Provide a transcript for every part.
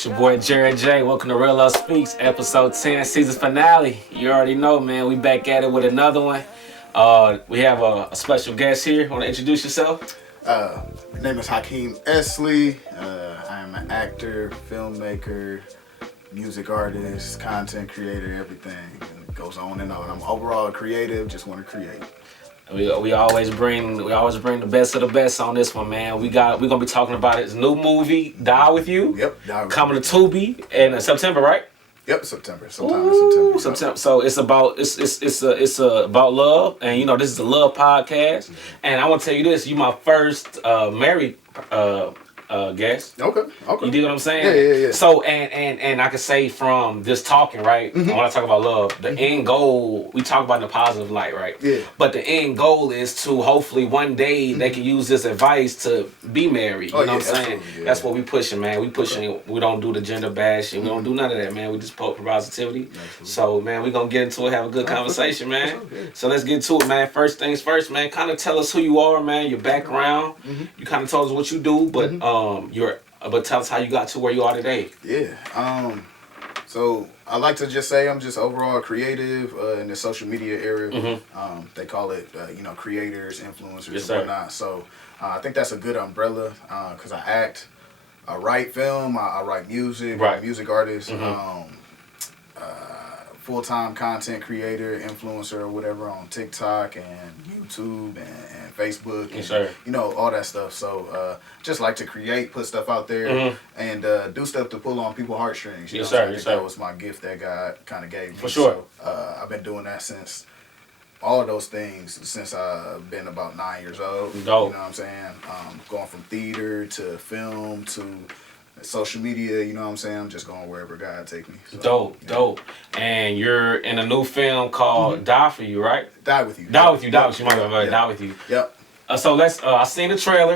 It's your boy Jared J. Welcome to Real Love Speaks, episode 10, season finale. You already know, man. We back at it with another one. We have a special guest here. Want to introduce yourself? My name is Hakim Esley. I am an actor, filmmaker, music artist, content creator, everything. It goes on and on. I'm overall a creative. Just want to create. We always bring the best of the best on this one, man. We're gonna be talking about his new movie, Die With You. Yep, Die With coming to Tubi in September, right? Yep, September. Sometime in September. So it's about love, and you know this is a love podcast. And I want to tell you this: you my first married guest. Okay. You dig what I'm saying? Yeah. So and I can say from this talking, right? When I talk about love, the end goal, we talk about in a positive light, right? Yeah. But the end goal is to hopefully one day they can use this advice to be married. You know what I'm saying? Yeah. That's what we pushing, man. We pushing. We don't do the gender bashing. We don't do none of that, man. We just poke for positivity. Absolutely. So, man, we gonna get into it, have a good conversation, man. So let's get to it, man. First things first, man. Kind of tell us who you are, man. Your background. You kind of told us what you do, but but tell us how you got to where you are today. Yeah. So I like to just say I'm just overall creative in the social media area. They call it, creators, influencers, yes, and whatnot. So I think that's a good umbrella because I act, I write film, I write music, I'm a music artist, full-time content creator, influencer, or whatever on TikTok and YouTube and Facebook, and all that stuff. So just like to create, put stuff out there, and do stuff to pull on people's heartstrings. I think that was my gift that God kind of gave me. For sure. So I've been doing that since all of those things since I've been about 9 years old. Dope. You know what I'm saying? Going from theater to film to social media, you know what I'm saying? I'm just going wherever God take me. So, Dope. And you're in a new film called Die For You, right? Die With You. Die With You. Die With You. Yep. So I seen the trailer,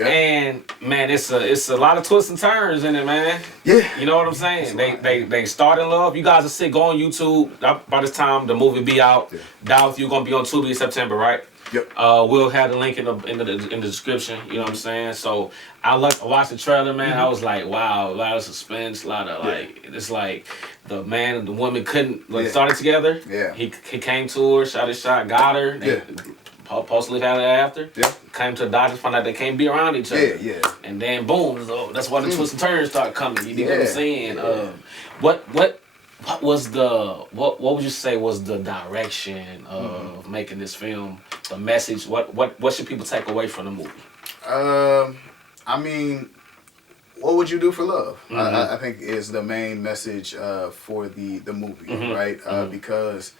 and man, it's a lot of twists and turns in it, man. Yeah. You know what I'm saying? They start in love. You guys will see, go on YouTube. By this time the movie be out. Die With You gonna be on Tubi in September, right? Yep. We'll have the link in the description. You know what I'm saying? So I watched the trailer, man. I was like, wow, a lot of suspense, a lot of it's like the man and the woman couldn't started together. Yeah. He came to her, shot his shot, got her. They supposedly had it after. Yeah. Came to the doctor, found out they can't be around each other. Yeah. And then boom, that's why the twists and turns start coming. You know what I'm saying? Yeah. What was what would you say was the direction of making this film? The message. What should people take away from the movie? I mean, what would you do for love? I think is the main message for the movie, right? Because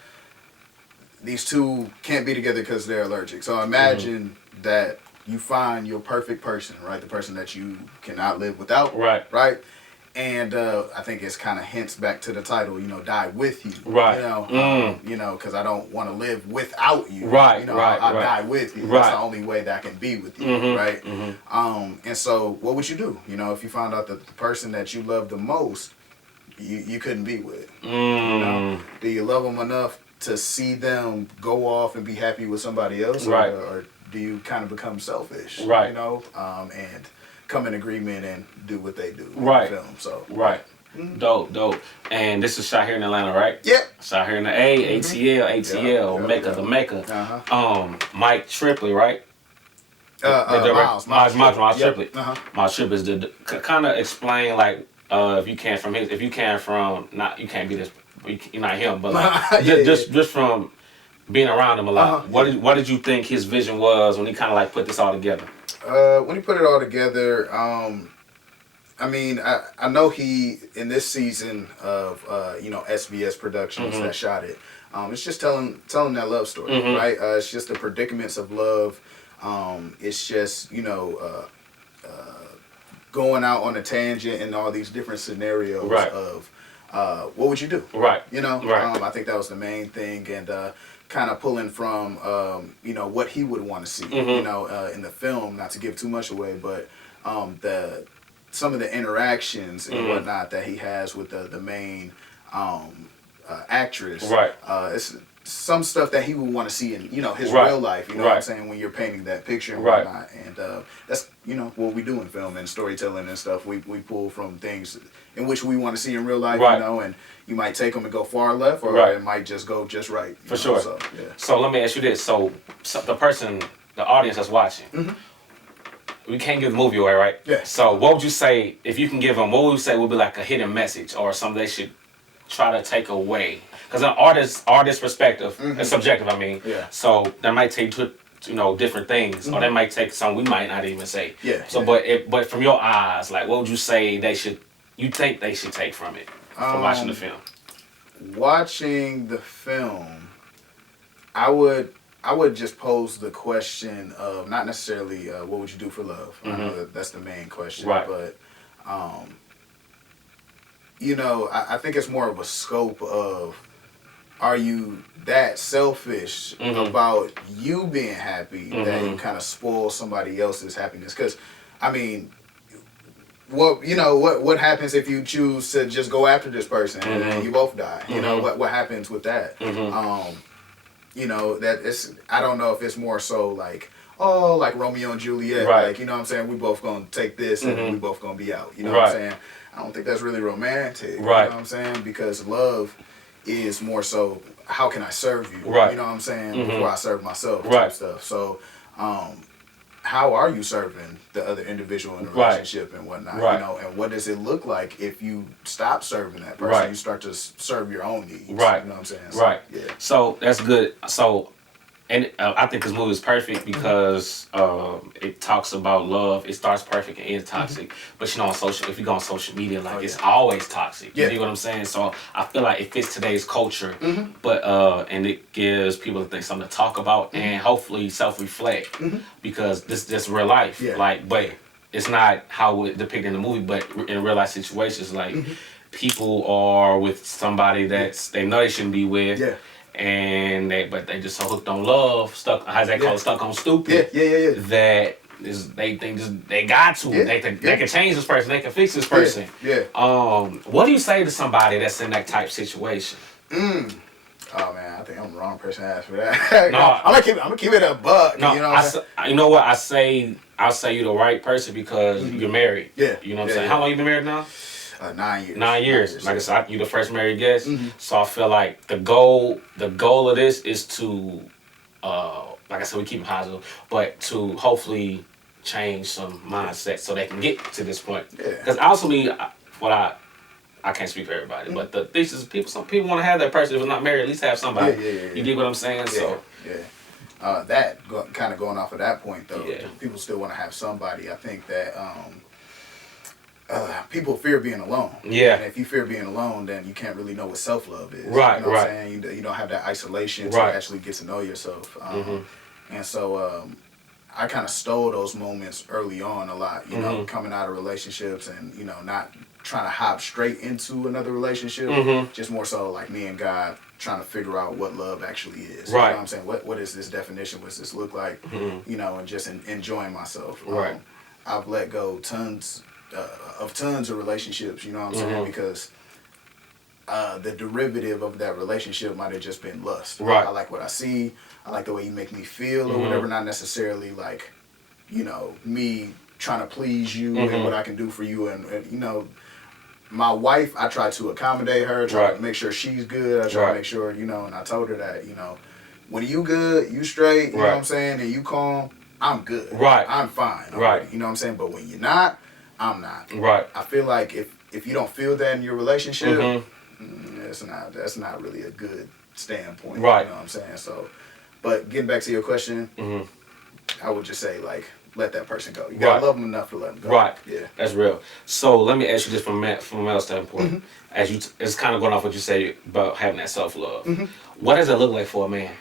these two can't be together because they're allergic. So imagine that you find your perfect person, right? The person that you cannot live without, right? And I think it's kind of hints back to the title, Die With You. Right. Because I don't want to live without you. Right. I'll die with you. Right. That's the only way that I can be with you, right? And so what would you do? If you found out that the person that you love the most, you couldn't be with. Do you love them enough to see them go off and be happy with somebody else? Right. Or do you kind of become selfish? Right. And come in agreement and do what they do. Right. In the film, so. Right. Dope. And this is shot here in Atlanta, right? Yep. Shot here in the ATL, Mecca, the Mecca. Mike Tripley, right? Miles Tripley. Miles Tripley is the kind of explain like if you can't from you can't be this, you're not him, but like just from being around him a lot. What did you think his vision was when he kind of like put this all together? When he put it all together, I mean, I know he, in this season of, SBS Productions that shot it, it's just telling that love story, right? It's just the predicaments of love. It's just, going out on a tangent in all these different scenarios of what would you do? Right. I think that was the main thing. And kind of pulling from, what he would want to see, in the film, not to give too much away, but some of the interactions and whatnot that he has with the main actress. Right. It's some stuff that he would want to see in, you know, his Right. real life, you know Right. what I'm saying, when you're painting that picture and Right. whatnot. And that's, you know, what we do in film and storytelling and stuff. We pull from things in which we want to see in real life, Right. you know, and you might take them and go far left, or Right. it might just go just right. You For know? sure. So, yeah. So let me ask you this. So the person, the audience that's watching, we can't give the movie away, right? Yeah. So what would you say, if you can give them, what would you say would be like a hidden message or something they should try to take away? Because an artist perspective, it's subjective, I mean. Yeah. So they might take to, you know, different things, or they might take something we might not even say. Yeah. So, but from your eyes, like, what would you say you think they should take from it, from watching the film? Watching the film, I would just pose the question of not necessarily what would you do for love. I know that's the main question, Right. but you know, I think it's more of a scope of, are you that selfish about you being happy that you kind of spoil somebody else's happiness? Because, I mean, what happens if you choose to just go after this person and then you both die? You know, what happens with that? You know, I don't know if it's more so like, oh, like Romeo and Juliet, Right. like, you know what I'm saying, we both gonna take this and then we both gonna be out. You know Right. what I'm saying? I don't think that's really romantic. Right. You know what I'm saying? Because love is more so, how can I serve you? Right. You know what I'm saying? Before I serve myself, type Right. stuff. So, how are you serving the other individual in the Right. relationship and whatnot? Right. You know, and what does it look like if you stop serving that person? Right. You start to serve your own needs. Right. You know what I'm saying? So, Right. Yeah. So that's good. So, and I think this movie is perfect because it talks about love. It starts perfect and ends toxic. But you know, if you go on social media, like it's always toxic. You Yeah. know what I'm saying? So I feel like it fits today's culture. But and it gives people something to talk about and hopefully self-reflect because this is real life. Yeah. Like, but it's not how it depicted in the movie. But in real life situations, like people are with somebody that they know they shouldn't be with. Yeah. And they just so hooked on love, stuck. How's that called? Stuck on stupid. Yeah. That is, they think they got to. Yeah, They can change this person. They can fix this person. Yeah. What do you say to somebody that's in that type situation? Oh man, I think I'm the wrong person to ask for that. No, I'm gonna keep it a buck. No, you know what I'm saying? you know what? I'll say you're the right person because you're married. Yeah. You know what I'm Yeah, saying? yeah. How long you been married now? 9 years. 9 years. Like I yeah. said, you the first married guest. So I feel like the goal of this is to, like I said, we keep it positive, but to hopefully change some mindset so they can get to this point. Yeah. Because ultimately, I can't speak for everybody, but the thesis is some people want to have that person if they're not married, at least have somebody. Yeah. You dig what I'm saying? So. Yeah. Kind of going off of that point though, Yeah. people still want to have somebody. I think that people fear being alone. Yeah. And if you fear being alone, then you can't really know what self-love is. Right, You know what right. I'm saying? You don't have that isolation to Right. actually get to know yourself. And so I kind of stole those moments early on a lot, you know, coming out of relationships and, you know, not trying to hop straight into another relationship. Just more so like me and God trying to figure out what love actually is. Right. You know what I'm saying? What is this definition? What's this look like? You know, and just enjoying myself. Right. I've let go tons of relationships, you know what I'm saying? Because the derivative of that relationship might have just been lust. Right. I like what I see. I like the way you make me feel or whatever, not necessarily like, you know, me trying to please you and what I can do for you. And you know, my wife, I try to accommodate her, try to make sure she's good. I try to make sure, you know, and I told her that, you know, when you good, you straight, you know what I'm saying, and you calm, I'm good. Right. I'm fine. Right. You know what I'm saying? But when you're not, I'm not. Right. I feel like if you don't feel that in your relationship, that's not really a good standpoint. Right. You know what I'm saying? So, but getting back to your question, I would just say like, let that person go. You gotta love them enough to let them go. Right. Yeah. That's real. So let me ask you this from a male standpoint. As it's kind of going off what you say about having that self-love. What does it look like for a man?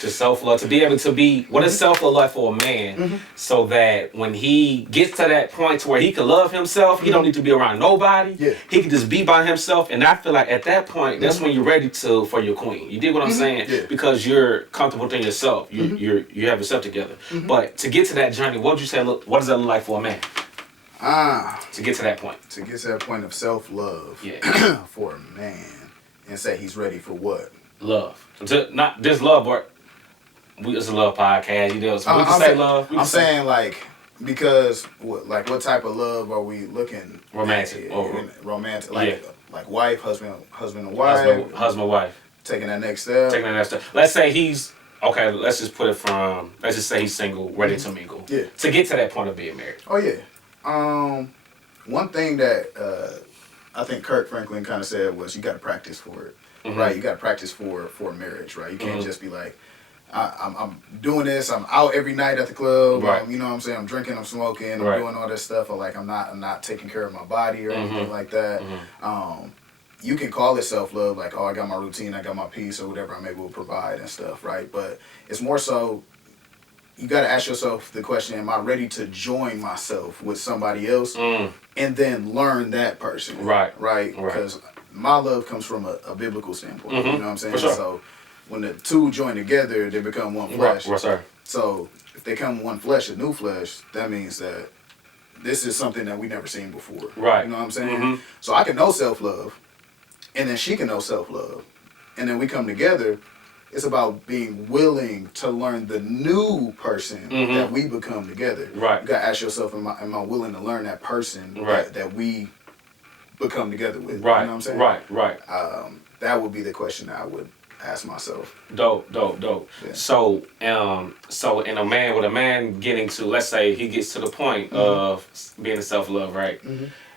To self-love, to be able to be, what is self-love like for a man so that when he gets to that point to where he can love himself, he don't need to be around nobody. Yeah. He can just be by himself. And I feel like at that point, that's when you're ready for your queen. You dig what I'm saying? Yeah. Because you're comfortable within yourself. You have yourself together. But to get to that journey, what would you say, what does that look like for a man? To get to that point. To get to that point of self-love Yeah. for a man and say he's ready for what? love. Not just love, but it's a love podcast. You know, so we can say love. I'm saying like because what type of love are we looking romantic at? Romantic, like wife, husband and wife, husband wife. Taking that next step. Let's say he's okay. Let's just put it from. Let's just say he's single, ready to mingle. Yeah. To get to that point of being married. Oh yeah. One thing that I think Kirk Franklin kind of said was you got to practice for it, right? You got to practice for marriage, right? You can't just be like, I'm doing this. I'm out every night at the club. Right. You know what I'm saying? I'm drinking. I'm smoking. I'm right. doing all this stuff. Or like I'm not taking care of my body or anything like that. You can call it self-love, like, oh, I got my routine, I got my peace, or whatever I'm able to provide and stuff, right? But it's more so, you got to ask yourself the question, am I ready to join myself with somebody else and then learn that person? Right. Because my love comes from a biblical standpoint, you know what I'm saying? For sure. So when the two join together, they become one flesh. Right, sir. So if they come one flesh, a new flesh, that means that this is something that we never seen before. Right. You know what I'm saying? So I can know self-love. And then she can know self-love. And then we come together. It's about being willing to learn the new person that we become together. Right. You got to ask yourself, am I willing to learn that person that we become together with? Right. You know what I'm saying? Right. That would be the question that I would ask myself. Dope. Yeah. So in a man getting to, let's say he gets to the point of being in self-love, right?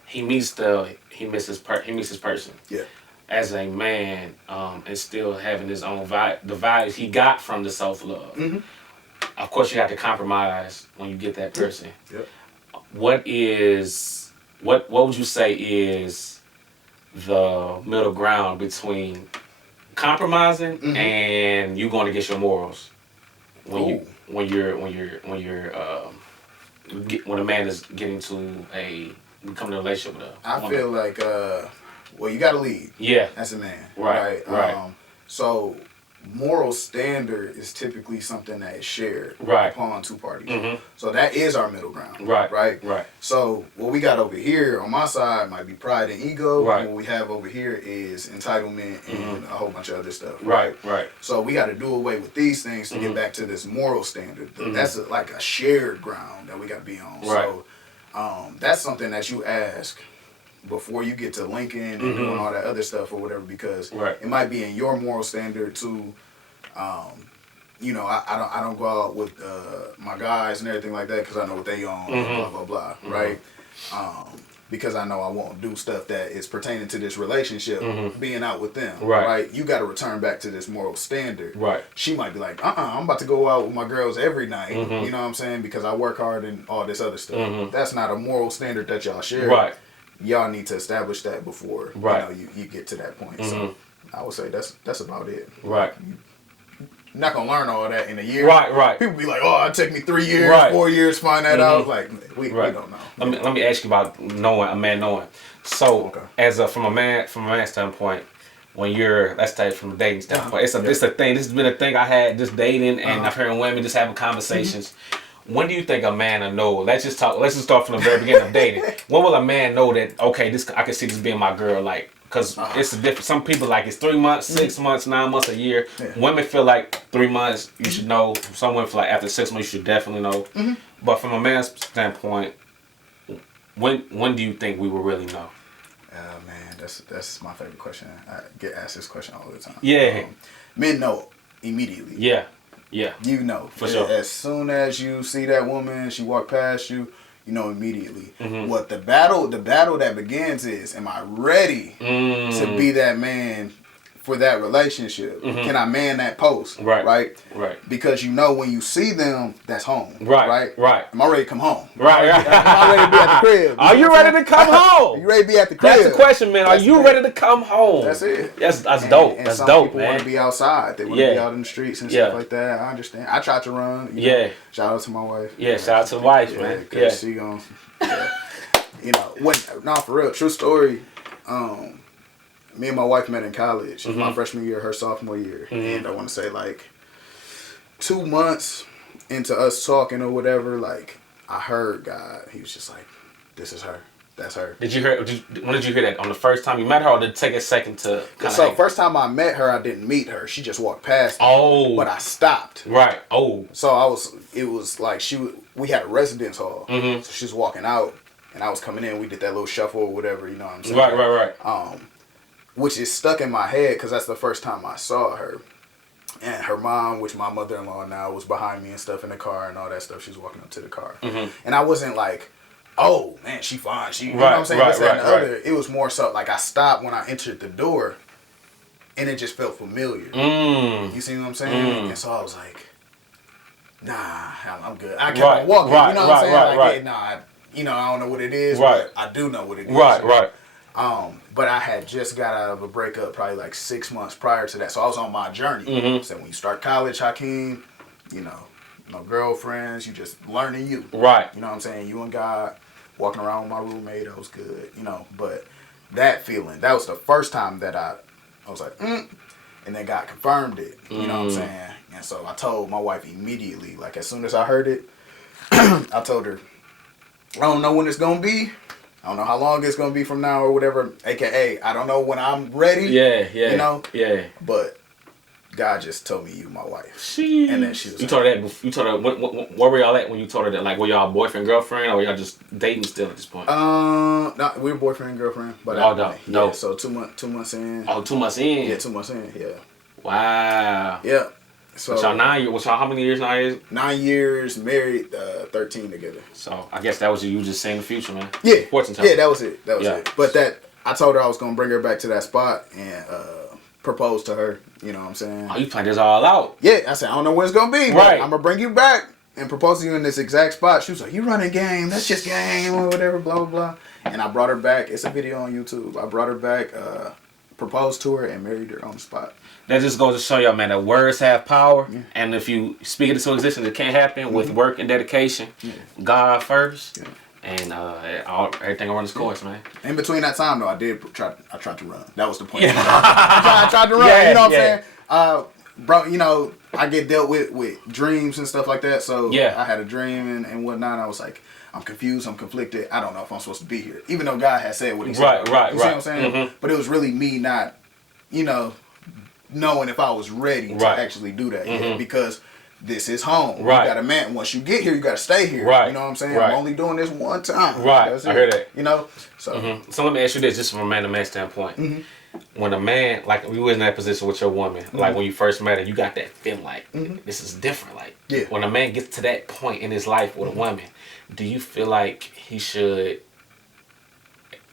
He meets his person. Yeah. As a man, and still having his own the values he got from the self-love. Of course, you have to compromise when you get that person. Yep. What would you say is the middle ground between compromising and you going against your morals when a man is getting to becoming a relationship with a woman? I feel like well, you got to lead. Yeah. As a man. Right. So, moral standard is typically something that is shared upon two parties. So, that is our middle ground. Right. So, what we got over here on my side might be pride and ego. Right. What we have over here is entitlement and a whole bunch of other stuff. Right. So, we got to do away with these things to get back to this moral standard. That's like a shared ground that we got to be on. Right. So, that's something that you ask before you get to Lincoln and doing all that other stuff or whatever, because it might be in your moral standard too. You know, I don't go out with my guys and everything like that because I know what they own, blah blah blah, right? Because I know I won't do stuff that is pertaining to this relationship, being out with them, right? You got to return back to this moral standard. Right. She might be like, I'm about to go out with my girls every night. You know what I'm saying? Because I work hard and all this other stuff. That's not a moral standard that y'all share. Right. Y'all need to establish that before you get to that point. So I would say that's about it. Right. You're not gonna learn all that in a year. Right. People be like, oh, it take me 3 years, 4 years to find that out. Like we don't know. Let me ask you about a man knowing. So from a man standpoint, when you're, let's say from a dating standpoint, it's a thing. This has been a thing I had just dating, and I've heard women just having conversations. When do you think a man will know? Let's just start from the very beginning of dating. When will a man know that, okay, I can see this being my girl? Like, because it's a different. Some people like it's 3 months, 6 months, 9 months, a year. Yeah. Women feel like 3 months you should know. Some women feel like after 6 months you should definitely know. But from a man's standpoint, when do you think we will really know? Man, that's my favorite question. I get asked this question all the time. Yeah. Men know immediately. Yeah. You know. For sure. As soon as you see that woman, she walk past you, you know immediately. What the battle that begins is, am I ready to be that man for that relationship? Can I man that post? Right. Because you know when you see them, that's home. Right. Am I ready to come home? Right. Am I ready to be at the crib? Are you ready to come home? You ready to be at the crib? That's the question, man. Are you ready to come home? That's it. That's dope. And that's some dope, people man. want to be outside. They want to be out in the streets and stuff like that. I understand. I tried to run. You know, shout out to my wife. Yeah, shout out to the wife, man. Yeah. She gonna, you know, for real, true story. Me and my wife met in college. My freshman year, her sophomore year. And I want to say like 2 months into us talking or whatever, like I heard God, he was just like, this is her. That's her. Did you hear? When did you hear that? On the first time you met her, or did it take a second to kind of? So first time I met her, I didn't meet her. She just walked past me. Oh. But I stopped. Right. Oh. So it was like we had a residence hall. Mm-hmm. So she was walking out, and I was coming in. We did that little shuffle or whatever, you know what I'm saying? Right. Which is stuck in my head because that's the first time I saw her. And her mom, which my mother-in-law now, was behind me and stuff in the car and all that stuff. She was walking up to the car. Mm-hmm. And I wasn't like, oh, man, she fine. You know what I'm saying? Right. It was more so like I stopped when I entered the door and it just felt familiar. Mm. You see what I'm saying? And so I was like, nah, I'm good. I kept on walking. You know what I'm saying? Like, hey, nah, I don't know what it is, but I do know what it is. Right. But I had just got out of a breakup probably like 6 months prior to that. So I was on my journey. Mm-hmm. So when you start college, Hakim, no girlfriends, you just learning you. Right. You know what I'm saying? You and God, walking around with my roommate, that was good. But that feeling, that was the first time that I was like, and then God confirmed it. You know what I'm saying? And so I told my wife immediately, like as soon as I heard it, I told her, I don't know when it's going to be. I don't know how long it's going to be from now or whatever. AKA, I don't know when I'm ready. Yeah. Yeah. But God just told me you my wife. Jeez. And then she was You told her where were y'all at when you told her that? Like, were y'all boyfriend, girlfriend, or were y'all just dating still at this point? No, we were boyfriend and girlfriend. But no. So 2 months in. Oh, 2 months in? Yeah, 2 months in, yeah. Wow. Yeah. So y'all 9 years, how many years now is? 9 years, married, 13 together. So I guess that was you just saying the future, man. Yeah. Fortune telling. Yeah, that was it. But I told her I was going to bring her back to that spot and propose to her. You know what I'm saying? Oh, you planned this all out. Yeah, I said, I don't know when it's going to be, but right. I'm going to bring you back and propose to you in this exact spot. She was like, you running game. That's just game or whatever, blah, blah, blah. And I brought her back. It's a video on YouTube. I brought her back, proposed to her, and married her on the spot. That just goes to show y'all, man, that words have power. Yeah. And if you speak it into existence, it can't happen with work and dedication. Yeah. God first. Yeah. And everything will run its course, man. In between that time, though, I tried to run. That was the point. Yeah. I tried to run. You know what I'm saying? Bro, I get dealt with dreams and stuff like that. So I had a dream and whatnot. I was like, I'm confused. I'm conflicted. I don't know if I'm supposed to be here. Even though God had said what he said. Right. You see what I'm saying? Mm-hmm. But it was really me not, knowing if I was ready to actually do that. Mm-hmm. Because this is home. Right. You got a man. Once you get here, you got to stay here. Right. You know what I'm saying? Right. I'm only doing this one time. Right. I hear that. So. Mm-hmm. So let me ask you this, just from a man-to-man standpoint. Mm-hmm. When a man, like you was in that position with your woman, like when you first met her, you got that feeling like this is different. Like when a man gets to that point in his life with a woman, do you feel like he should,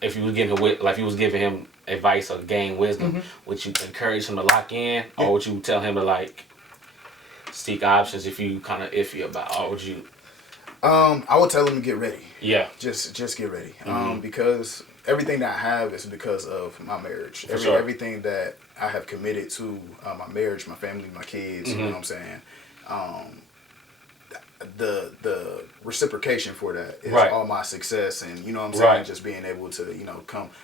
if you was giving him advice or gain wisdom, would you encourage him to lock in, or would you tell him to like seek options if you kind of iffy about, or would you? I would tell him to get ready. Yeah. Just get ready. Because everything that I have is because of my marriage. Everything that I have committed to my marriage, my family, my kids. You know what I'm saying? The reciprocation for that is all my success, and you know what I'm saying, just being able to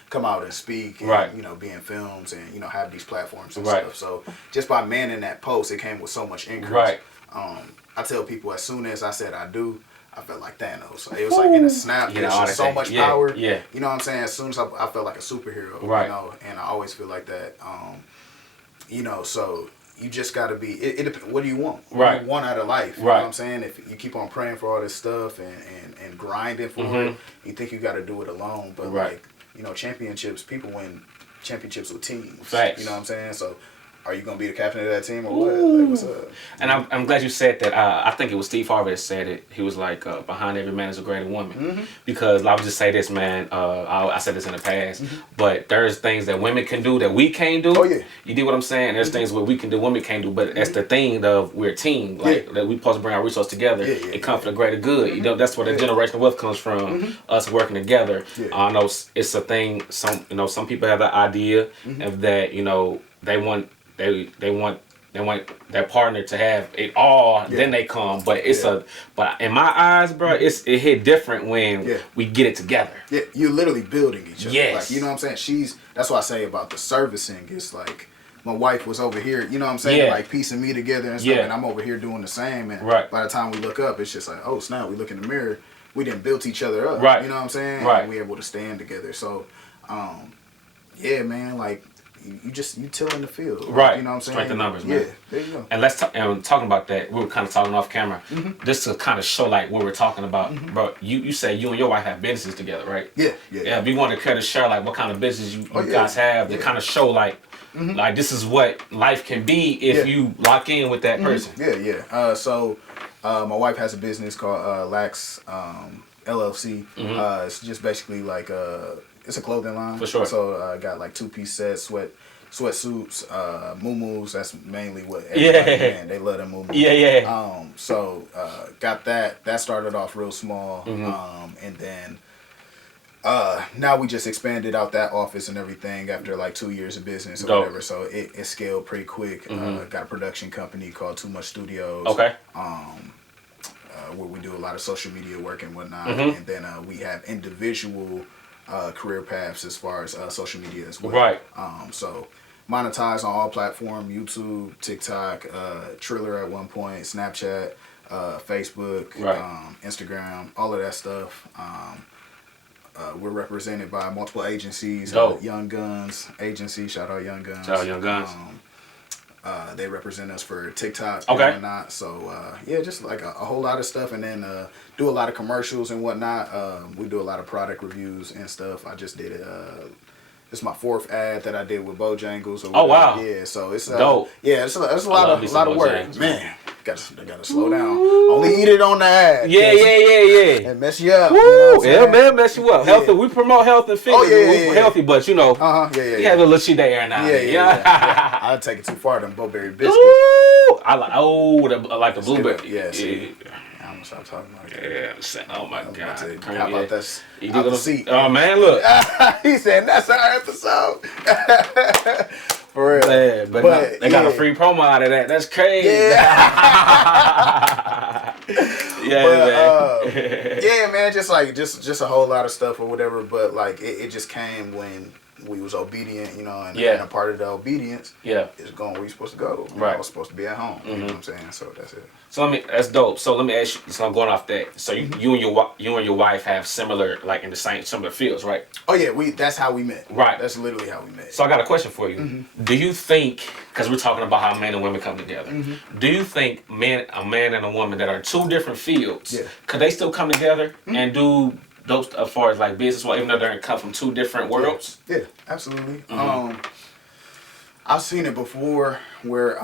come out and speak, and be in films and have these platforms and stuff. So just by manning that post, it came with so much increase. I tell people as soon as I said I do, I felt like Thanos. So it was like in a snap. There's just so much power. Yeah. You know what I'm saying? As soon as I felt like a superhero. Right. And I always feel like that. So you just got to be. It what do you want? What do you want out of life? You know what I'm saying? If you keep on praying for all this stuff and grinding for it, you think you got to do it alone. But championships. People win championships with teams. Facts. You know what I'm saying? So. Are you going to be the captain of that team or what? Like, what's up? And I'm glad you said that. I think it was Steve Harvey that said it. He was like, behind every man is a great woman. Mm-hmm. Because I would just say this, man. I said this in the past. Mm-hmm. But there's things that women can do that we can't do. Oh, yeah. You get what I'm saying? There's things where we can do, women can't do. But that's the thing of we're a team. Like, that we supposed to bring our resources together and come for the greater good. Mm-hmm. That's where the generational wealth comes from, us working together. Yeah. I know it's a thing. Some people have the idea of that, they want their partner to have it all, then they come. But but in my eyes, bro, it hit different when we get it together. Yeah, you're literally building each other. Yes. Like, you know what I'm saying? That's what I say about the servicing. It's like my wife was over here, you know what I'm saying? Like piecing me together and stuff, and I'm over here doing the same. And by the time we look up, it's just like, oh snap, we look in the mirror. we didn't build each other up. Right. You know what I'm saying? Right. And we were able to stand together. So, yeah, man, like you tilling the field. Right. You know what I'm saying? Strength in numbers, man. Yeah, there you go. And and talking about that, we were kind of talking off camera. Just to kind of show like what we're talking about. Bro, you say you and your wife have businesses together, right? Yeah. If you want to kind of share like what kind of business you guys have to kind of show like this is what life can be if you lock in with that person. Yeah. So my wife has a business called Lax LLC. It's just basically like it's a clothing line. For sure. So I got like 2-piece sets, sweatsuits, muumuus. That's mainly what everybody, man, they love them muumuus. Yeah. So got that. That started off real small, and then now we just expanded out that office and everything after like 2 years of business or whatever. So it scaled pretty quick. Got a production company called Too Much Studios. Okay. Where we do a lot of social media work and whatnot, and then we have individual career paths as far as social media as well. Right. So monetize on all platforms: YouTube, TikTok, Triller at one point, Snapchat, Facebook, Instagram, all of that stuff. We're represented by multiple agencies. Young Guns Agency, shout out Young Guns. Shout out Young Guns. They represent us for TikTok and whatnot. So just like a whole lot of stuff, and then do a lot of commercials and whatnot. We do a lot of product reviews and stuff. I just did it. It's my 4th ad that I did with Bojangles. Or oh wow! Yeah, so it's dope. Yeah, it's a lot of work. Man, gotta slow down. Only eat it on the ad. Yeah. And mess you up. Woo! You know man, mess you up. Healthy. We promote health and fitness. We're healthy, but you know. You have a little cheat day every now and then. Yeah. I'll take it too far. Them Bowberry biscuits. Ooh, I like the blueberry. Yeah. I'm gonna stop talking about that. Yeah, oh my God. How about this? Out the seat. Oh man, look. He said that's our episode. For real. Man, but they got a free promo out of that. That's crazy. Man. Just a whole lot of stuff or whatever. But like it just came when we was obedient, and a part of the obedience is going where you're supposed to go. I was supposed to be at home. You know what I'm saying? So that's it. So that's dope. So let me ask you. So I'm going off that. So you and your wife have similar, like in the similar fields, right? Oh yeah, that's how we met. Right. That's literally how we met. So I got a question for you. Do you think, because we're talking about how men and women come together, do you think a man and a woman that are in 2 different fields, could they still come together and do those as far as like business, even though they come from 2 different worlds? Yeah, absolutely. I've seen it before where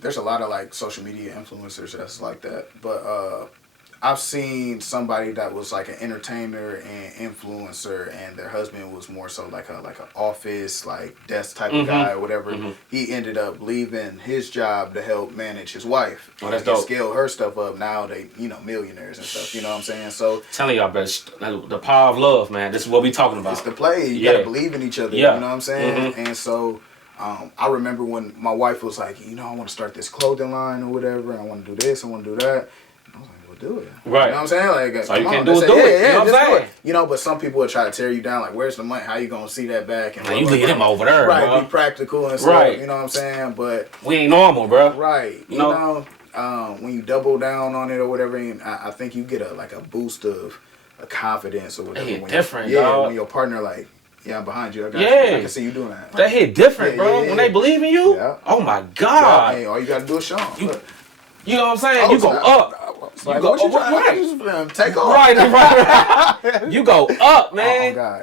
there's a lot of like social media influencers that's like that, but I've seen somebody that was like an entertainer and influencer, and their husband was more so like an office like desk type of guy or whatever. He ended up leaving his job to help manage his wife. Oh, that's dope. Scale her stuff up. Now they millionaires and stuff. You know what I'm saying? So telling y'all, bro, the power of love, man. This is what we talking about. It's the play. You gotta believe in each other. You know what I'm saying? And so. I remember when my wife was like, I want to start this clothing line or whatever, and I want to do this, I want to do that. I was like, well, do it. Right. You know what I'm saying? Like, so you can do it. You know what I'm saying? But some people will try to tear you down. Like, where's the money? How you gonna see that back? And you leave them over there, right? Bro. Be practical and stuff. Right. You know what I'm saying? But we ain't normal, bro. Right. You know, when you double down on it or whatever, and I think you get a boost of a confidence or whatever. It's different, dog. When your partner like. Yeah, I'm behind you. I can see you doing that. That hit different, bro. When they believe in you, oh my God. Hey, all you gotta do is show them. You know what I'm saying? You go up. Like, what you trying to take off? Right. You go up, man. Oh, God.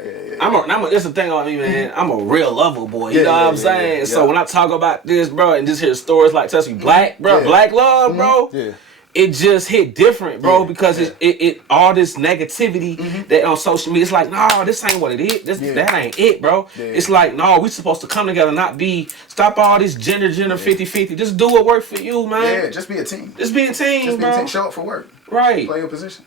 That's the thing on me, man. I'm a real lover boy. You know what I'm saying? Yeah. So when I talk about this, bro, and just hear stories like Tessie Black, bro, Black love, bro. Yeah. It just hit different, bro, because it all this negativity that on social media, it's like, no, this ain't what it is. That ain't it, bro. Yeah. It's like, no, we supposed to come together, stop all this gender 50-50. Just do what work for you, man. Yeah, just be a team. Just be a team, bro. Show up for work. Right. Play your position.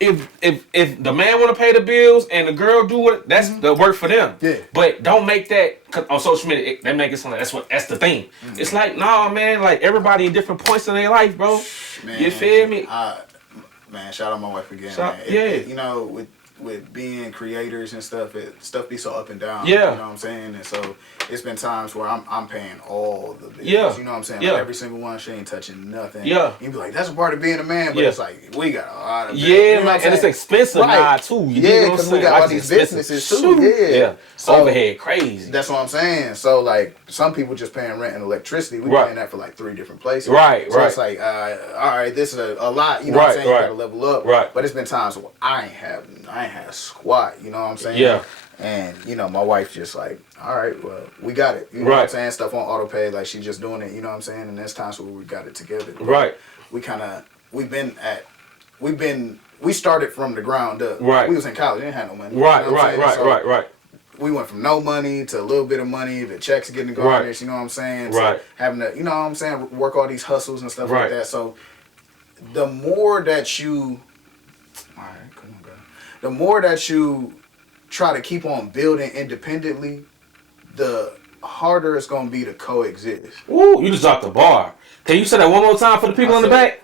If the man want to pay the bills and the girl do it, that's the work for them. Yeah. But don't make that on social media. They make it sound like that's the thing. It's like, nah, man. Like everybody in different points in their life, bro. Man, you feel me? Man, shout out my wife again. Man. with being creators and stuff, stuff be so up and down. Yeah. You know what I'm saying? And so it's been times where I'm paying all the bills. Yeah. You know what I'm saying? Yeah. Like every single one, she ain't touching nothing. Yeah. You be like, that's a part of being a man, but it's like we got a lot of bills. Yeah, you know man, and it's expensive now too. You yeah, because we got all these businesses too. Yeah. So, overhead crazy. That's what I'm saying. So like some people just paying rent and electricity. We paying that for like 3 different places. Right. So it's like, all right, this is a lot. You know what I'm saying? You gotta level up. Right. But it's been times where I ain't had a squat. You know what I'm saying? Yeah. And you know, my wife just like, all right, well, we got it. You know what I'm saying? Stuff on auto pay, like she just doing it. You know what I'm saying? And there's times where we got it together. But we started from the ground up. Right. We was in college, didn't have no money. Right. You know what I'm saying? Right. We went from no money to a little bit of money, the checks getting garnished, you know what I'm saying? Right. Having to, you know what I'm saying, work all these hustles and stuff like that. So the more that you, all right, come on, bro. The more that you try to keep on building independently, the harder it's going to be to coexist. Ooh, you just dropped the bar. Can you say that one more time for the people in the back?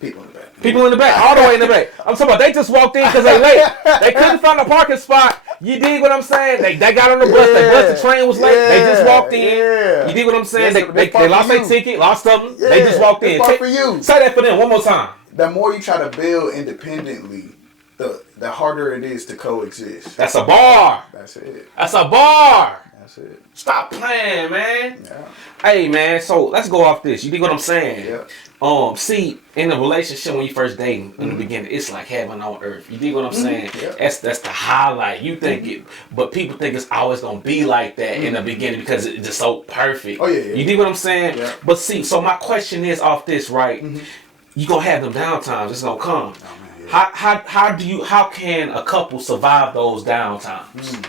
People in the back. People in the back, all the way in the back. I'm talking about they just walked in because they late. They couldn't find a parking spot. You dig what I'm saying? They got on the bus. They bus the train was late. They just walked in. You dig what I'm saying? They lost their ticket, lost something. They just walked in. For you. Say that for them one more time. The more you try to build independently, the harder it is to coexist. That's a bar. That's it. That's a bar. That's it. Stop playing, man. Yeah. Hey, man. So let's go off this. You dig what I'm saying? Yeah. See, in a relationship when you first dating in the beginning, it's like heaven on earth. You dig what I'm saying? Yeah. That's the highlight. You think it, but people think it's always gonna be like that in the beginning because it's just so perfect. Oh yeah. You dig what I'm saying? Yeah. But see, so my question is off this, right? You gonna have them downtimes. It's gonna come. Oh, man, yeah. How can a couple survive those downtimes?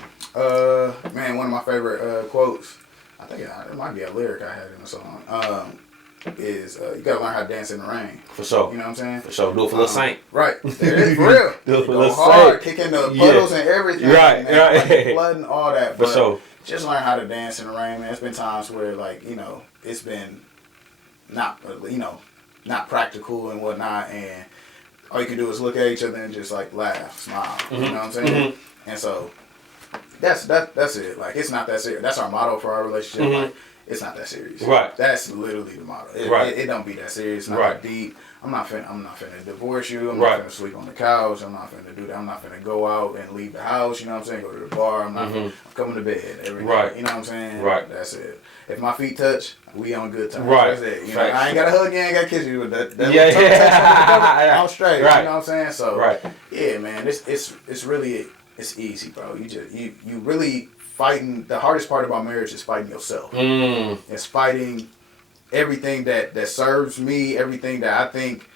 Man, one of my favorite quotes, I think it might be a lyric I had in a song, is you gotta learn how to dance in the rain. For sure. You know what I'm saying? For sure. Do it for Lil Saint. Right. There it is, for real. Do it for Go Lil hard, Saint. kicking the puddles and everything. Right, man. right. Like flooding, all that. For sure. Just learn how to dance in the rain, man. It's been times where, like, you know, it's been not practical and whatnot, and all you can do is look at each other and just, like, laugh, smile. You know what I'm saying? And so that's it. Like, it's not that serious. That's our motto for our relationship. Like, it's not that serious. Right. That's literally the motto. It don't be that serious. It's not that deep. I'm not finna divorce you. I'm not finna sleep on the couch. I'm not finna do that. I'm not finna go out and leave the house. You know what I'm saying? Go to the bar. I'm coming to bed every night. You know what I'm saying? Right. That's it. If my feet touch, we on good terms. Right. That's it. You know, I ain't gotta hug you. I ain't gotta kiss you. But that I'm straight. Right. You know what I'm saying? So right. Yeah, man. It's really easy, bro. You really fighting. The hardest part about marriage is fighting yourself. It's fighting everything that serves me, everything that I think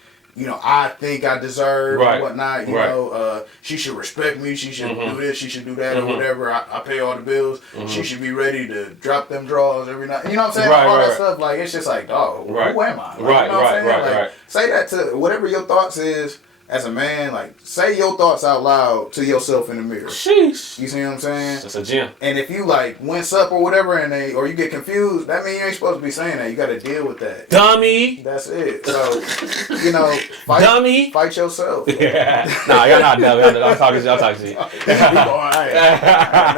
I deserve and whatnot. You know, she should respect me. She should do this. She should do that or whatever. I pay all the bills. She should be ready to drop them drawers every night. You know what I'm saying? All that stuff. Like, it's just like, dog, who am I? Like, you know what I'm saying? Like, say that to whatever your thoughts is. As a man, like, say your thoughts out loud to yourself in the mirror. Sheesh. You see what I'm saying? That's a gem. And if you, like, wince up or whatever, or you get confused, that means you ain't supposed to be saying that. You got to deal with that. Dummy. That's it. So, fight yourself. Yeah. Nah, y'all not dumb. I'm talking to you. Nothing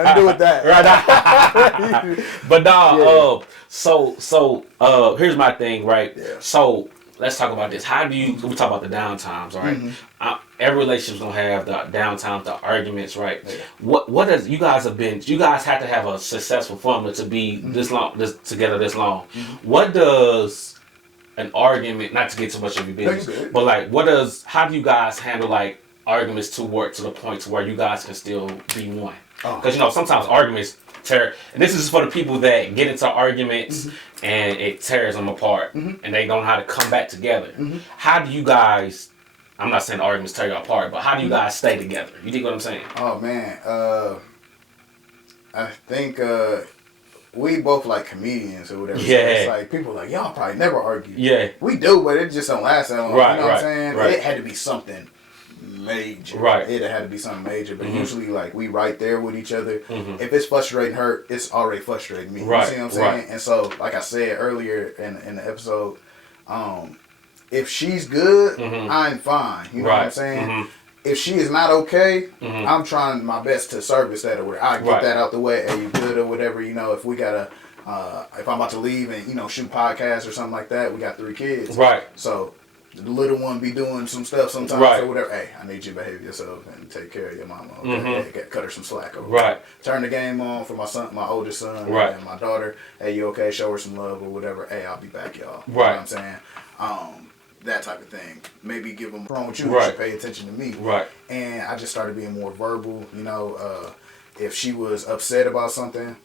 to do with that. Right. But nah, so here's my thing, right? Yeah. So let's talk about this. We talk about the downtimes, all right? Every relationship's gonna have the downtimes, the arguments, right? Yeah. What does you guys have to have a successful formula to be together this long. What does an argument, not to get too much of your business, but like how do you guys handle like arguments to work to the point to where you guys can still be one? Because sometimes arguments tear, and this is for the people that get into arguments and it tears them apart and they don't know how to come back together. How do you guys, I'm not saying arguments tear you apart, but how do you guys stay together? You dig what I'm saying? Oh man, I think we both like comedians or whatever. Yeah. So it's like people are like, y'all probably never argue. Yeah. We do, but it just don't last that long. Right, you know what I'm saying? Right. It had to be something major. Right. It had to be something major. But usually, like, we right there with each other. If it's frustrating her, it's already frustrating me. Right. You see what I'm saying? And so, like I said earlier in the episode, if she's good, I'm fine. You know what I'm saying? if she is not okay, I'm trying my best to service that or whatever. I get that out the way. Hey, you good or whatever? You know, if we gotta, if I'm about to leave and shoot podcasts or something like that, we got 3 kids. Right. So the little one be doing some stuff sometimes or whatever. Hey, I need you to behave yourself and take care of your mama. Okay? Hey, cut her some slack. Or turn the game on for my son, my oldest son, and my daughter. Hey, you okay? Show her some love or whatever. Hey, I'll be back, y'all. You know what I'm saying? That type of thing. Maybe give them wrong with you. You should pay attention to me. Right. And I just started being more verbal. You know, if she was upset about something,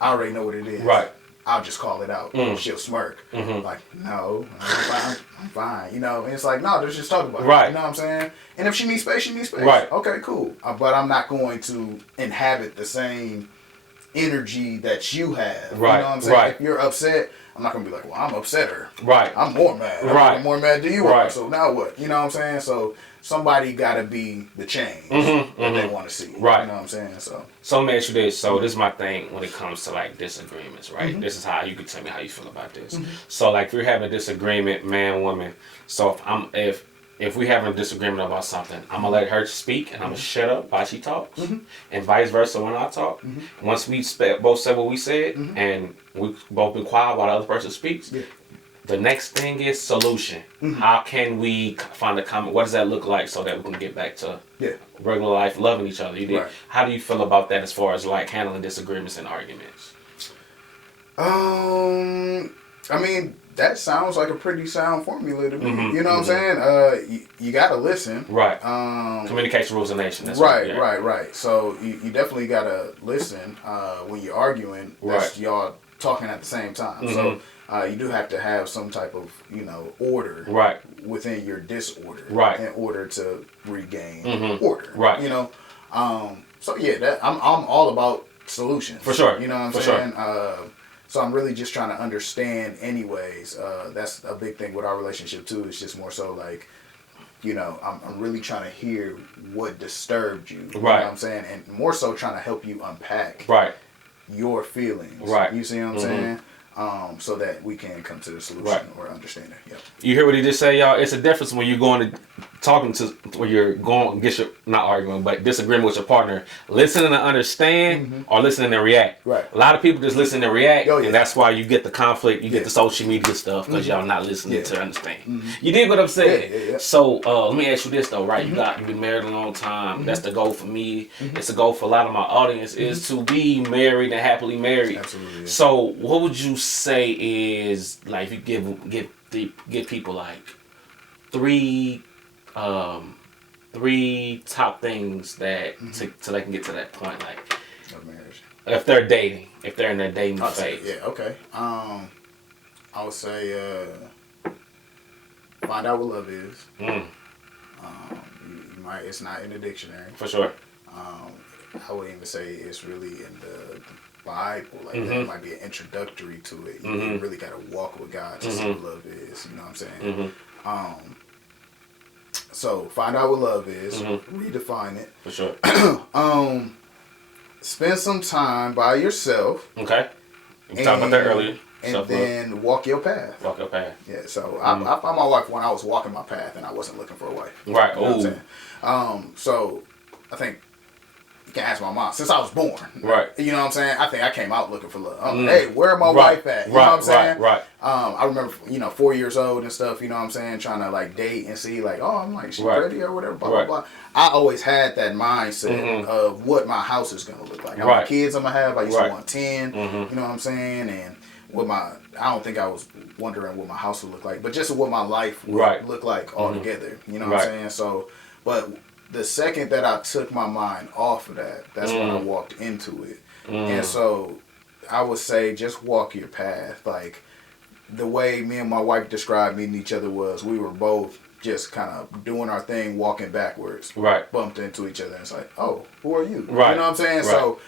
I already know what it is. Right. I'll just call it out. She'll smirk. Like, no, I'm fine. You know, and it's like, no, let's just talk about it. You know what I'm saying? And if she needs space, she needs space. Right. Okay, cool. But I'm not going to inhabit the same energy that you have. Right. You know what I'm saying? Right. If you're upset, I'm not going to be like, well, I'm upset her. Right. I'm more mad. I'm more mad than you are. So now what? You know what I'm saying? So somebody got to be the change that they want to see. Right. You know what I'm saying? So let me ask you this. So this is my thing when it comes to like disagreements, right? This is how you can tell me how you feel about this. So like if we're having a disagreement, man, woman. So if we having a disagreement about something, I'm gonna let her speak and I'm gonna shut up while she talks, and vice versa when I talk. Once we both said what we said and we both been quiet while the other person speaks, the next thing is solution. How can we find a common? What does that look like so that we can get back to regular life, loving each other? How do you feel about that as far as like handling disagreements and arguments? I mean, that sounds like a pretty sound formula to me. You know what I'm saying? You got to listen. Right. Communication rules a nation. That's right. So you definitely got to listen when you're arguing. That's y'all talking at the same time. So you do have to have some type of, order within your disorder in order to regain order. Right. You know? So yeah, that I'm all about solutions. For sure. You know what I'm saying? Sure. So I'm really just trying to understand anyways. That's a big thing with our relationship too. It's just more so like, I'm really trying to hear what disturbed you. You know what I'm saying? And more so trying to help you unpack your feelings. Right. You see what I'm saying? So that we can come to the solution or understanding. Yep. You hear what he just said, y'all? It's a difference when you're going to talking to when you're going get your not arguing but disagreeing with your partner. Listening to understand or listening to react. Right. A lot of people just listen to react, and that's why you get the conflict. You get the social media stuff because y'all not listening to understand. You dig what I'm saying? Yeah. So let me ask you this though, right? You've been married a long time. That's the goal for me. It's a goal for a lot of my audience is to be married and happily married. Absolutely. Yeah. So what would you say is like if you give people like three top things that so they can get to that point, like of marriage. If they're dating, if they're in their dating phase. Yeah, okay. I would say find out what love is. You might, it's not in the dictionary. For sure. I wouldn't even say it's really in the Bible. Like that might be an introductory to it. You really got to walk with God to see what love is. You know what I'm saying? So find out what love is. Redefine it. For sure. Spend some time by yourself. Okay. We talked about that earlier. And then walk your path. Walk your path. Yeah. So I found my wife when I was walking my path and I wasn't looking for a wife. Right. You know what I'm saying? So I think you can ask my mom since I was born. Right. You know what I'm saying? I think I came out looking for love. Hey, where my wife at? You know what I'm saying? Right. I remember, 4 years old and stuff, you know what I'm saying, trying to like date and see like, I'm like, she pretty or whatever, blah, blah, blah. I always had that mindset of what my house is going to look like. How many kids I'm going to have. I used to want 10, you know what I'm saying? And I don't think I was wondering what my house would look like, but just what my life would look like altogether. You know what I'm saying? So, but the second that I took my mind off of that, that's when I walked into it. And so I would say just walk your path. Like the way me and my wife described meeting each other was we were both just kind of doing our thing, walking backwards. Right. Bumped into each other and it's like, oh, who are you? Right. You know what I'm saying? Right. So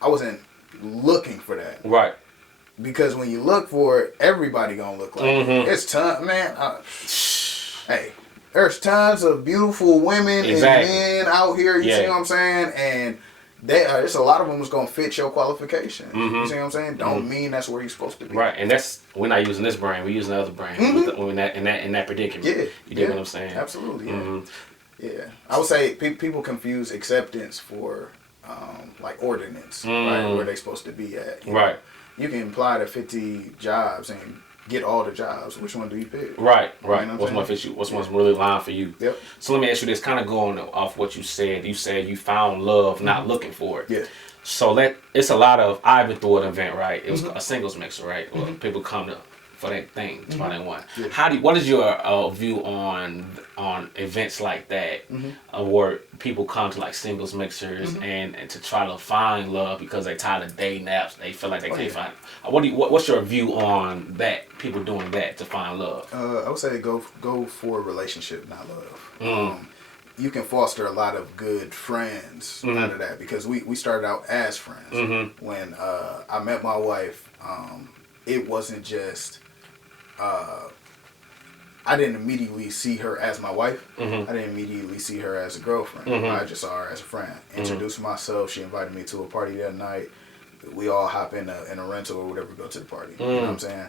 I wasn't looking for that. Right. Because when you look for it, everybody gonna look like it. It's ton, man. Hey, there's tons of beautiful women and men out here. You see what I'm saying? And there's a lot of them is gonna fit your qualification. You see what I'm saying? Don't mean that's where you're supposed to be. Right, and we're not using this brain. We're using the other brain in that predicament. Yeah, you dig what I'm saying? Absolutely. Yeah. Yeah, I would say people confuse acceptance for like ordinance, right? Where they supposed to be at. You know? You can apply to 50 jobs and get all the jobs. Which one do you pick? Right. You know What's one fits you? What's one's really aligned for you? Yep. So let me ask you this, kind of going off what you said. You said you found love, not looking for it. Yeah. So it's a lot of, I've been through an event, right? It was a singles mixer, right? Well, people come for that thing, to find that one. Yeah. What is your view on events like that, where people come to like singles mixers and to try to find love because they tired of dating apps, they feel like they can't find it. What's your view on that? People doing that to find love? I would say go for a relationship, not love. You can foster a lot of good friends out of that, because we started out as friends. When I met my wife, it wasn't just I didn't immediately see her as my wife. I didn't immediately see her as a girlfriend. I just saw her as a friend. Introduced myself. She invited me to a party that night. We all hop in a rental or whatever, go to the party. You know what I'm saying?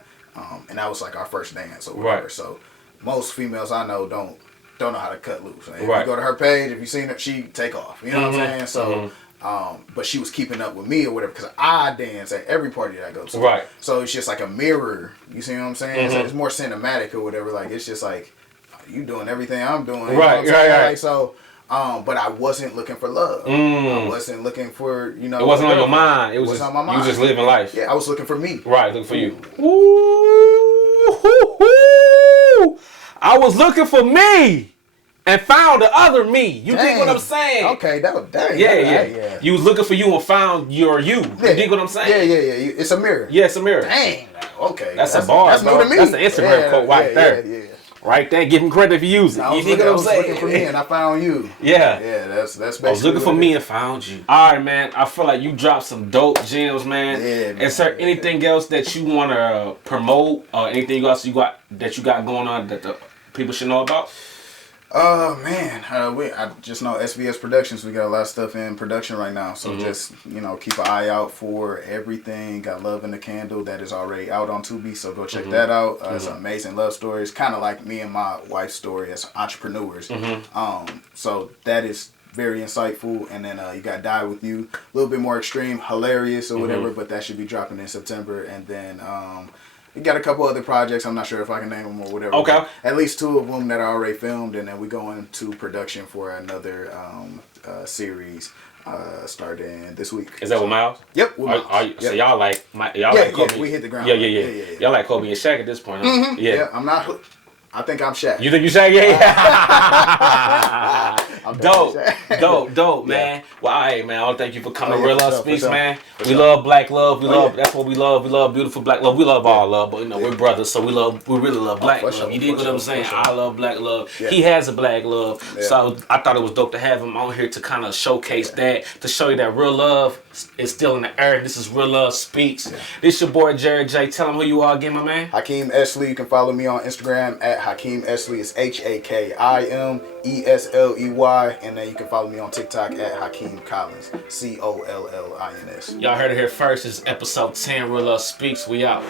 And that was like our first dance or whatever. Right. So most females I know don't know how to cut loose. If you go to her page, if you seen her, she take off. You know what I'm saying? So, but she was keeping up with me or whatever, because I dance at every party that I go to. Right. So it's just like a mirror. You see what I'm saying? So it's more cinematic or whatever. Like, it's just like, you doing everything I'm doing. You know what I'm saying? Like, so, but I wasn't looking for love. I wasn't looking for, you know. It wasn't on your mind. It was just just, on my mind. You just living life. Yeah, I was looking for me. Right, looking for you. I was looking for me and found the other me. You dig what I'm saying? Okay, that was dang. Yeah. You was looking for you and found your you. You dig what I'm saying? Yeah. It's a mirror. Yeah, it's a mirror. Dang. Okay. That's a bar, that's bro. new to me. That's an Instagram quote right there. Yeah. Right there, give him credit for using. You dig what I'm saying? I was looking for me and I found you. Yeah. Yeah, that's basically I was looking for me and found you. All right, man. I feel like you dropped some dope gems, man. Yeah, man. Is there anything else that you want to promote, or anything else you got going on that the people should know about? Man, I just know SBS Productions. We got a lot of stuff in production right now, so just keep an eye out for everything. Got Love in the Candle that is already out on Tubi, so go check that out. It's an amazing love story. It's kind of like me and my wife's story as entrepreneurs. So that is very insightful. And then you got Die With You, a little bit more extreme, hilarious or whatever, but that should be dropping in September. And then we got a couple other projects. I'm not sure if I can name them or whatever. Okay. At least 2 of them that are already filmed, and then we go into production for another series starting this week. Is that with Miles? Yep. With Miles. So y'all like Kobe? Yeah, we hit the ground. Yeah. Y'all like Kobe and Shaq at this point, huh? Yeah, I'm not. I think I'm Shaq. You think you Shaq? Yeah. Dope, man. Well, all right, man. I want to thank you for coming to Real Love Speaks, man. We love black love. We love. That's what we love. We love beautiful black love. We love all love, but we're brothers, so we really love black love. You dig what I'm saying? I love black love. Yeah. He has a black love, so I thought it was dope to have him on here to kind of showcase that, to show you that real love is still in the air. This is Real Love Speaks. This your boy Jared J. Tell him who you are again, my man. Hakim Esley. You can follow me on Instagram at Hakim Esley. It's HAKIMESLEY, and then you can follow me on TikTok at Hakim Collins, COLLINS. Y'all heard it here first. This is episode 10, Real Love Speaks. We out.